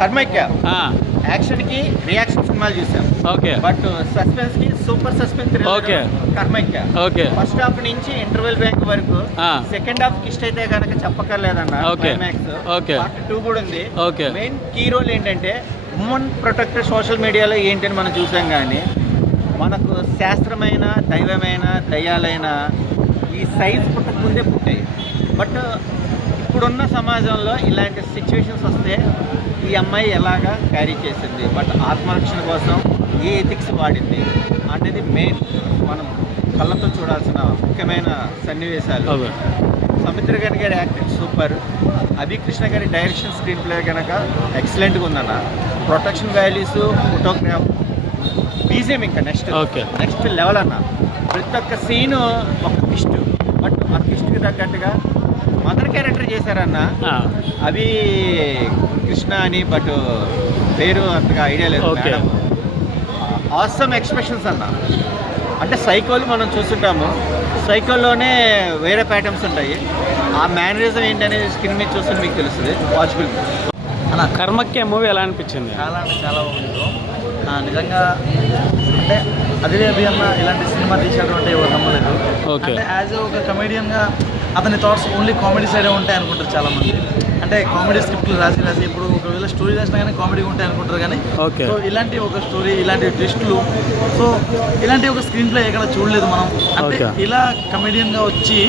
కర్మైక్య action కి reaction సినిమాలు చూసాం. ఓకే. బట్ సస్పెన్స్ కి సూపర్ సస్పెన్స్ ఓకే. కర్మైక్య. ఓకే. ఫస్ట్ హాఫ్ నుంచి ఇంటర్వెల్ బ్యాంక్ వరకు, సెకండ్ హాఫ్ కిస్ట్ అయితే కనుక చెప్పక్కర్లేదన్న. క్లైమాక్స్ పార్ట్ 2 కూడా ఉంది. మెయిన్ కీ రోల్ ఏంటంటే ఉమెన్ ప్రొటెక్టర్. సోషల్ మీడియాలో ఏంటని మనం చూసాం, కానీ మనకు శాస్త్రమైన దైవమైన దయ్యాలైన ఈ సైజ్ పుట్టకముందే పుట్టాయి. బట్ ఇప్పుడున్న సమాజంలో ఇలాంటి సిచ్యువేషన్స్ వస్తే ఈ అమ్మాయి ఎలాగా క్యారీ చేసింది, బట్ ఆత్మరక్షణ కోసం ఏ ఎథిక్స్ వాడింది అనేది మెయిన్ మనం కళ్ళతో చూడాల్సిన ముఖ్యమైన సన్నివేశాలు. సముద్ర గారి యాక్టింగ్ సూపర్. అభి కృష్ణ గారి డైరెక్షన్, స్క్రీన్ ప్లే కనుక ఎక్సలెంట్గా ఉందన్న. ప్రొటెక్షన్ వాల్యూస్, ఫోటోగ్రాఫ్, బీజిఎం ఇంకా నెక్స్ట్ లెవెల్ అన్న. ప్రతి ఒక్క సీను ఒక ట్విస్ట్, బట్ ఆ ట్విస్ట్కి తగ్గట్టుగా మదర్ క్యారెక్టర్ చేశారన్న. అవి కృష్ణ అని, బట్ పేరు అంతగా ఐడియా లేదు. ఆసమ్ ఎక్స్ప్రెషన్స్ అన్న. అంటే సైకోలు మనం చూస్తుంటాము, సైకోల్లోనే వేరే ప్యాటర్న్స్ ఉంటాయి. ఆ మేనరిజం ఏంటనేది స్క్రీన్ మీద చూస్తే మీకు తెలుస్తుంది. వాచబుల్ అలా. కర్మక్య మూవీ ఎలా అనిపించింది? చాలా అంటే చాలా బాగుంది. నిజంగా అంటే అదే అన్న ఇలాంటి సినిమా తీసేటువంటి ఒక నమ్మలేదు. అంటే యాజ్ ఒక కమెడియన్గా అతని థాట్స్ ఓన్లీ కామెడీ సైడే ఉంటాయి అనుకుంటారు చాలామంది. అంటే కామెడీ స్క్రిప్ట్లు రాసి ఇప్పుడు ఒకవేళ స్టోరీ రాసినా కానీ కామెడీ ఉంటాయి అనుకుంటారు, కానీ సో ఇలాంటి ఒక స్టోరీ, ఇలాంటి ట్విస్టులు, సో ఇలాంటి ఒక స్క్రీన్ ప్లే ఎక్కడ చూడలేదు మనం. అంటే ఇలా కమెడియన్గా వచ్చి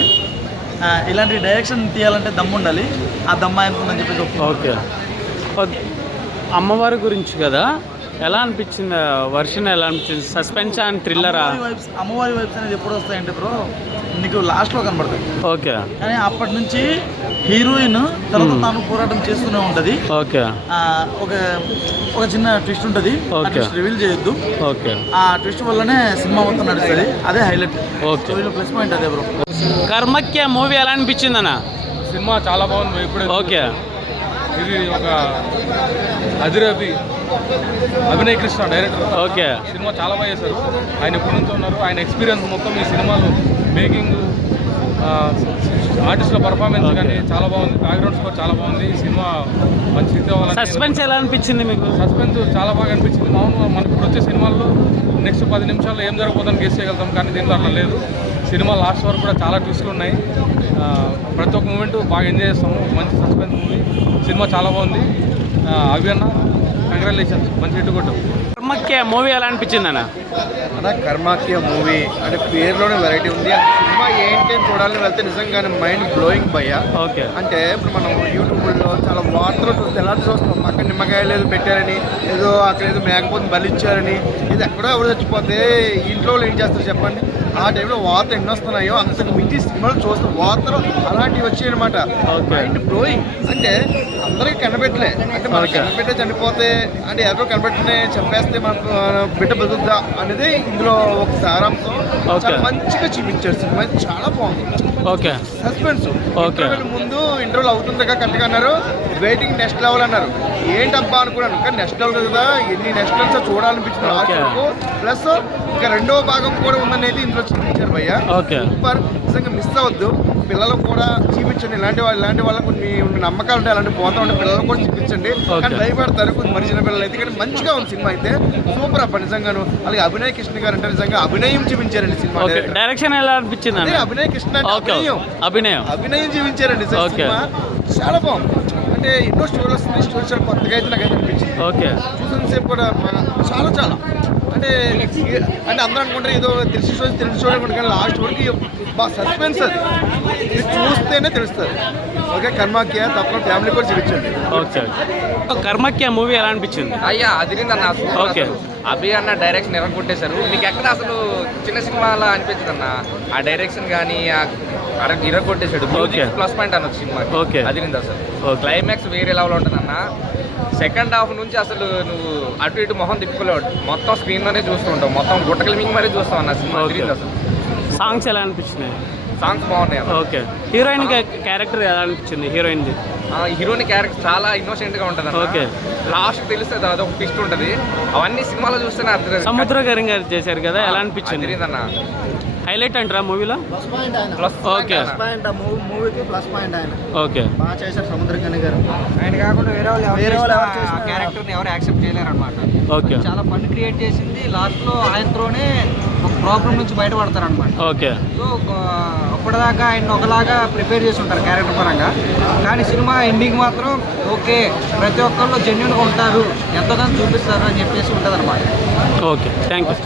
ఇలాంటి డైరెక్షన్ తీయాలంటే దమ్ము ఉండాలి. ఆ దమ్మ అనుకుందని చెప్పి. ఓకే. అమ్మవారి గురించి కదా, ఎలా అనిపించింది వర్షన్? ఎలా అనిపించింది? సస్పెన్స్ అండ్ థ్రిల్లరా? అమ్మవారి వైబ్స్ అనేది ఎప్పుడు వస్తాయంటే బ్రో నీకు లాస్ట్లో కనబడుతుంది. ఓకే. కానీ అప్పటి నుంచి హీరోయిన్ తర్వాత తాను పోరాటం చేస్తూనే ఉంటుంది. ఓకే. ఒక చిన్న ట్విస్ట్ ఉంటుంది, రివీల్ చేయొద్దు. ఓకే. ఆ ట్విస్ట్ వల్లనే సినిమా మొత్తం నడుస్తుంది. అదే హైలైట్. ఓకే. ప్లస్ పాయింట్ అదే బ్రో. కర్మక్య మూవీ ఎలా అనిపించింది అన్న? సినిమా చాలా బాగుంది. ఇప్పుడు ఓకే. ఇది ఒక Abhinay Krishna director. Okay. Cinema చాలా బాగా చేశారు. ఆయన ఎప్పటి నుంచో ఉన్నారు. ఆయన ఎక్స్పీరియన్స్ మొత్తం ఈ సినిమాలో మేకింగ్, ఆర్టిస్టుల పర్ఫార్మెన్స్ కానీ చాలా బాగుంది. బ్యాక్గ్రౌండ్ స్కోర్ చాలా బాగుంది. ఈ సినిమా మంచి హిట్ అవ్వాలి. సస్పెన్స్ ఎలా అనిపించింది మీకు? సస్పెన్స్ చాలా బాగా అనిపించింది. మామూలుగా మనకు ఇప్పుడు వచ్చే సినిమాల్లో నెక్స్ట్ 10 నిమిషాల్లో ఏం జరగబోతుందని గెస్ చేయగలుగుతాం, కానీ దీంట్లో అట్లా లేదు. సినిమా లాస్ట్ వరకు కూడా చాలా ట్విస్టులు ఉన్నాయి. ప్రతి ఒక్క మూమెంట్ బాగా ఎంజాయ్ చేస్తాము. మంచి సస్పెన్స్ మూవీ. సినిమా చాలా బాగుంది. అవి అన్న కంగ్రాచులేషన్స్, మంచి హిట్ కొట్టు. కర్మక్య మూవీ ఎలా అనిపించింది అన్న? కర్మక్య మూవీ అంటే పేరులోనే వెరైటీ ఉంది. సినిమా ఏంటి అని చూడాలని వెళ్తే నిజంగానే మైండ్ బ్లోయింగ్ భయ్యా. ఓకే. అంటే ఇప్పుడు మనం యూట్యూబ్లో చాలా వార్తలు తెల్లారి చూస్తాం, అక్కడ నిమ్మకాయ లేదు పెట్టారని, ఏదో అక్కడ ఏదో మేకపోతే బలిచ్చారని, ఇది ఎక్కడో ఎవరు చచ్చిపోతే ఇంట్లో ఏం చేస్తారు చెప్పండి. ఆ టైంలో వార్తలు ఎన్ని వస్తున్నాయో అంతకు మించి సినిమాలు చూస్తాం. వార్తలు అలాంటివి వచ్చాయి అనమాట. Mind blowing. అంటే అందరికీ కనిపెట్టలే, అంటే మనకి కనిపెట్టే చనిపోతే అంటే ఎవరో కనిపెట్టినే చంపేస్తే మనకు బిడ్డ బతుకుద్దా అనేది ఇందులో ఒక సారాంశం. చాలా మంచిగా చూపించారు సినిమా. చాలా బాగుంది. ఓకే. సస్పెన్స్. ముందు ఇంటర్వ్యూలు అవుతుంది కరెక్ట్గా అన్నారు, వెయిటింగ్ నెక్స్ట్ లెవెల్ అన్నారు. ఏంటబ్బా అనుకున్నాను, కానీ నెక్స్ట్ లెవెల్ కదా, ఎన్ని నెక్స్ట్ లెవెల్స్ చూడాలనిపించింది లాస్ట్. ప్లస్ ఇంకా 2వ భాగం కూడా ఉందనేది ఇందులో చూపించారు భయ్య. సూపర్. నిజంగా మిస్ అవ్వద్దు. పిల్లలకు కూడా చూపించండి. ఇలాంటి వాళ్ళకు కొన్ని నమ్మకాలు ఉంటాయి, అలాంటి పోతా ఉంటే పిల్లలకు కూడా చూపించండి. కానీ భయపడతారు కొంచెం మరి చిన్న పిల్లలు అయితే. కానీ మంచిగా ఉంది సినిమా అయితే. సూపర్ అబ్బా నిజంగాను. అలాగే అభినయ్ కృష్ణ గారు అంటే నిజంగా అభినయం చూపించారండి సినిమా. డైరెక్షన్ ఎలా అనిపించింది? అభినయ్ కృష్ణ అభినయం చూపించారండి సినిమా. చాలా బాగుంది. అంటే ఎన్నో స్టోరీలు వస్తుంది, స్టోరీస్ కొత్తగా అయితే నాకైతే అనిపించింది. చూసిన సేపు కూడా చాలా అంటే అందరూ అనుకుంటారు ఏదో తెలిసి స్టోరీ అనుకుంటారు, కానీ లాస్ట్ వరకు బాగా సస్పెన్స్. అది చూస్తేనే తెలుస్తుంది. ఓకే. కర్మక్య తప్పకుండా ఫ్యామిలీ కూడా చూపించండి. ఓకే. కర్మక్య మూవీ ఎలా అనిపించింది? అయ్యా అదిరిందన్న. ఓకే. అభి అన్న డైరెక్షన్ ఎరగొట్టేశారు. మీకు ఎక్కడ అసలు చిన్న సినిమాలా అనిపించదు అన్న. ఆ డైరెక్షన్ కానీ ఇరగొట్టేశాడు. ప్లస్ పాయింట్ అన్న సినిమా. అదిరింది అసలు. క్లైమాక్స్ వేరే లెవెల్ ఉంటుంది అన్న. సెకండ్ హాఫ్ నుంచి అసలు నువ్వు అటు ఇటు మొహం తిప్పుకోలేవు. మొత్తం స్క్రీన్లోనే చూస్తూ ఉంటావు. మొత్తం గుట్టకల మింగి మరీ చూస్తావు అన్న సినిమా. అదిరింది అసలు. సాంగ్స్ ఎలా అనిపించినాయి? సాంగ్స్ బాగున్నాయి. ఓకే. హీరోయిన్ క్యారెక్టర్ ఎలా అనిపించింది? హీరోయిన్ది హీరోయిన్ క్యారెక్టర్ చాలా ఇన్నోసెంట్ గా ఉంటుంది. ఓకే. లాస్ట్ తెలిస్తే అదొక ట్విస్ట్ ఉంటుంది. అవన్నీ సినిమాలో చూస్తేనే అర్థం. సముద్ర గారు చేశారు కదా, ఎలా అనిపించింది అన్న? హైలైట్ అంటారా మూవీలో? ఓకే. మూవీకి ప్లస్ పాయింట్ ఆయన. ఓకే. బాగా చేశారు సముద్రకని గారు. ఆయన కాకుండా వేరే వాళ్ళు క్యారెక్టర్ని ఎవరు యాక్సెప్ట్ చేయలేరు అనమాట. ఓకే. చాలా ఫన్ క్రియేట్ చేసింది. లాస్ట్లో ఆయనతోనే ఒక ప్రాబ్లం నుంచి బయటపడతారు అనమాట. ఓకే. సో అప్పటిదాకా ఆయన ఒకలాగా ప్రిపేర్ చేసి ఉంటారు క్యారెక్టర్ పరంగా, కానీ సినిమా ఎండింగ్ మాత్రం ఓకే ప్రతి ఒక్కళ్ళు జెన్యున్గా ఉంటారు, ఎంతగానో చూపిస్తారు అని చెప్పేసి ఉంటుంది అనమాట. Okay, thank you.